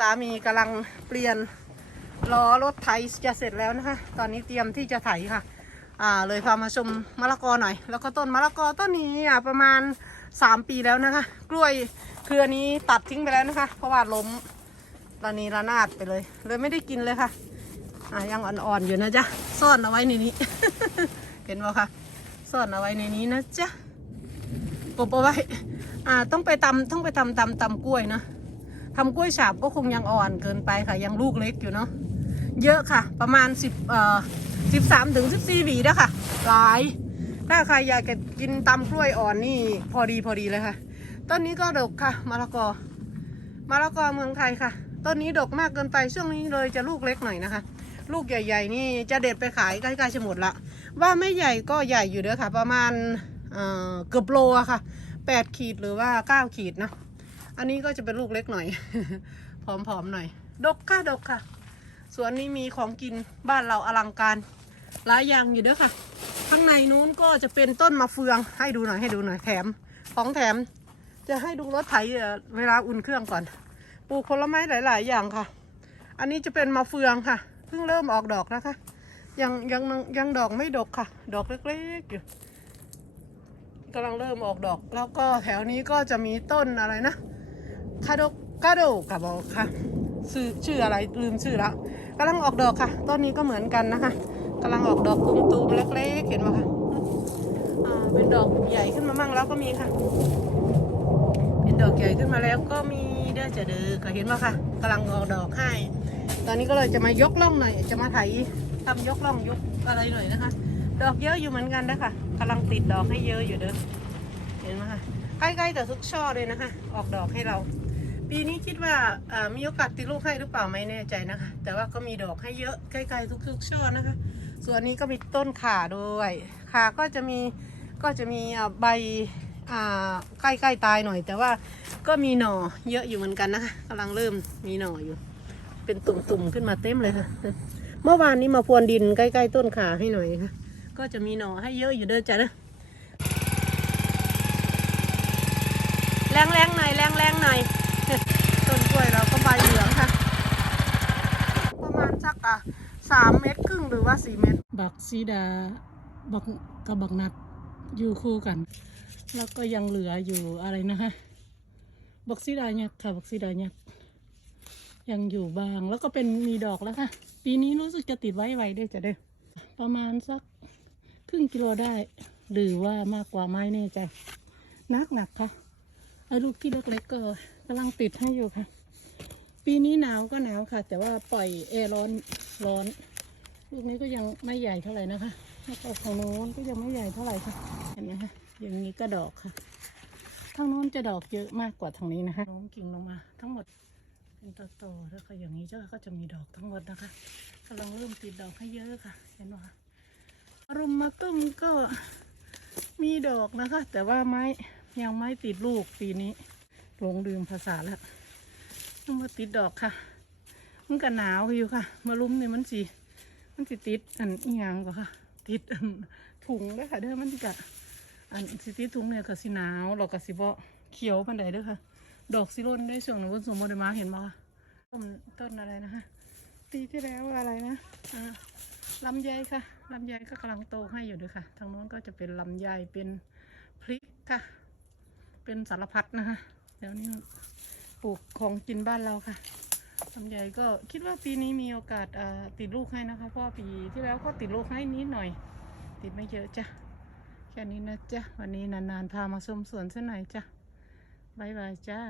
สามีกำลังเปลี่ยนล้อรถไถจะเสร็จแล้วนะคะ ตอนนี้เตรียมที่จะไถค่ะ อ่า เลยพามาชมมะละกอหน่อย แล้วก็ต้นมะละกอต้นนี้อะประมาณ 3 ปีแล้วนะคะ กล้วยเครือนี้ตัดทิ้งไปแล้วนะคะ เพราะว่าล้มตอนนี้ระนาดไปเลย เลยไม่ได้กินเลยค่ะ อ่ายังอ่อนๆอยู่นะจ๊ะ ซ่อนเอาไว้ในนี้ เห็นไหมคะ ซ่อนเอาไว้ในนี้นะจ๊ะกบเอาไว้ อ่า ต้องไปตำต้องไปทำตำตำกล้วยนะ ทำกล้วยฉาบก็คงยังอ่อนเกินไปค่ะ ยังลูกเล็กอยู่เนาะเยอะค่ะ ประมาณสิบเอ่อสิบสามถึงสิบสี่หวีนะค่ะหลาย ถ้าใครอยากจะกินตำกล้วยอ่อนนี่พอดีพอดีเลยค่ะ ต้นนี้ก็ดกค่ะมะละกอมะละกอเมืองไทยค่ะ ต้นนี้ดกมากเกินไปช่วงนี้เลยจะลูกเล็กหน่อยนะคะ ลูกใหญ่ ๆ นี่จะเด็ดไปขายใกล้ๆจะหมดละ ว่าไม่ใหญ่ก็ใหญ่อยู่เด้อค่ะ ประมาณเอ่อเกือบโลอะค่ะแปดขีดหรือว่าเก้าขีดนะ อันนี้ก็จะเป็นลูกเล็กหน่อย ผอมๆหน่อย ดกค่ะดกค่ะ สวนนี้มีของกินบ้านเราอลังการ หลายอย่างอยู่เด้อค่ะ ข้างในนู้นก็จะเป็นต้นมะเฟือง ให้ดูหน่อยให้ดูหน่อยแถม ของแถม จะให้ดูรถไถเอ่อเวลาอุ่นเครื่องก่อน ปลูกผลไม้หลาย ๆ อย่างค่ะ อันนี้จะเป็นมะเฟืองค่ะ เพิ่งเริ่มออกดอกนะคะ ยังยังยังดอกไม่ดกค่ะ ดอกเล็กๆอยู่กำลังเริ่มออกดอก แล้วก็แถวนี้ก็จะมีต้นอะไรนะ คาโดคาโดกับอกค่ะชื่อชื่ออะไรลืมชื่อแล้วกำลังออกดอกค่ะ ต้นนี้ก็เหมือนกันนะคะกำลังออกดอกตูมๆเล็กๆเห็นไหมคะเป็นดอกใหญ่ขึ้นมามั่งแล้วก็มีค่ะ เป็นดอกใหญ่ขึ้นมาแล้วก็มีเด้อจะเด้อก็เห็นไหมคะกำลังออกดอกให้ ตอนนี้ก็เลยจะมายกล่องหน่อย จะมาไถทำยกล่องยกอะไรหน่อยนะคะ ดอกเยอะอยู่เหมือนกันนะคะกำลังติดดอกให้เยอะอยู่เด้อเห็นไหมคะใกล้ๆแต่ทุกช่อเลยนะคะ ออกดอกให้เรา ปีนี้คิดว่ามีโอกาสติดลูกให้หรือเปล่าไม่แน่ใจนะคะ แต่ว่าก็มีดอกให้เยอะใกล้ๆทุกๆช่อนะคะ ส่วนนี้ก็มีต้นขาด้วยขาก็จะมีก็จะมีใบใกล้ๆตายหน่อย แต่ว่าก็มีหน่อเยอะอยู่เหมือนกันนะคะกำลังเริ่มมีหน่ออยู่ เป็นตุ่มๆขึ้นมาเต็มเลยค่ะ เมื่อวานนี้มาพรวนดินใกล้ๆต้นขาให้หน่อยค่ะก็จะมีหน่อให้เยอะอยู่เด้อจ้ะนะแรงๆหน่อยแรงๆหน่อย ต้นกล้วยเราก็ใบเหลืองค่ะ ประมาณสักอะสามเมตรครึ่งหรือว่าสี่เมตร บักซีดา บักกับบักนัดอยู่คู่กัน แล้วก็ยังเหลืออยู่อะไรนะคะบักซีดาเนี่ยค่ะบักซีดาเนี่ยยังอยู่บางแล้วก็เป็นมีดอกแล้วค่ะ ปีนี้รู้สึกจะติดไว้ไวด้วยจะได้อประมาณสักครึ่งกิโลได้ หรือว่ามากกว่าไม่แน่ใจนักหนักค่ะ ไอ้ลูกที่เล็กๆก็กำลังติดให้อยู่ค่ะ ปีนี้หนาวก็หนาวค่ะ แต่ว่าปล่อยแอร์ร้อนร้อน ลูกนี้ก็ยังไม่ใหญ่เท่าไหร่นะคะแล้วก็ของโน้นก็ยังไม่ใหญ่เท่าไหร่ค่ะ เห็นไหมคะ อย่างนี้ก็ดอกค่ะ ทางโน้นจะดอกเยอะมากกว่าทางนี้นะคะโน้มกิ่งลงมา ทั้งหมดเป็นตโตๆแล้วก็อย่างนี้เจ้าก็จะมีดอกทั้งหมดนะคะกำลังเริ่มติดดอกให้เยอะค่ะ เห็นไหมคะอรุมมาตุ้มก็มีดอกนะคะ แต่ว่าไม้ ยังไม่ติดลูกปีนี้หลงลืมภาษาแล้วต้องมาติดดอกค่ะ มันก็หนาวอยู่ค่ะ มาลุ้มเนี่ยมันสิมันสิติดอันอีหยังก็ค่ะ ติดอันถุงด้วยค่ะเด้อมันกะอันสิติดถุงเนี่ยก็สิหนาวเราก็สิบ่เขียวปันใดเด้อค่ะ ดอกสิร่นได้ช่วงนั้นวันสมบูรณ์มาเห็นบ่คะต้นต้นอะไรนะคะปีที่แล้วอะไรนะอ่าลำไยค่ะลำไยก็กำลังโตให้อยู่ด้วยค่ะ ทางโน้นก็จะเป็นลำไยเป็นพริกค่ะ เป็นสารพัดนะคะเดี๋ยวนี้ปลูกของกินบ้านเราค่ะลำไยก็คิดว่าปีนี้มีโอกาสติดลูกให้นะคะ เพราะปีที่แล้วก็ติดลูกให้นิดหน่อย ติดไม่เยอะจ้ะ แค่นี้นะจ๊ะ วันนี้นานๆพามาชมสวนสักหน่อยจ้ะบายบายจ้า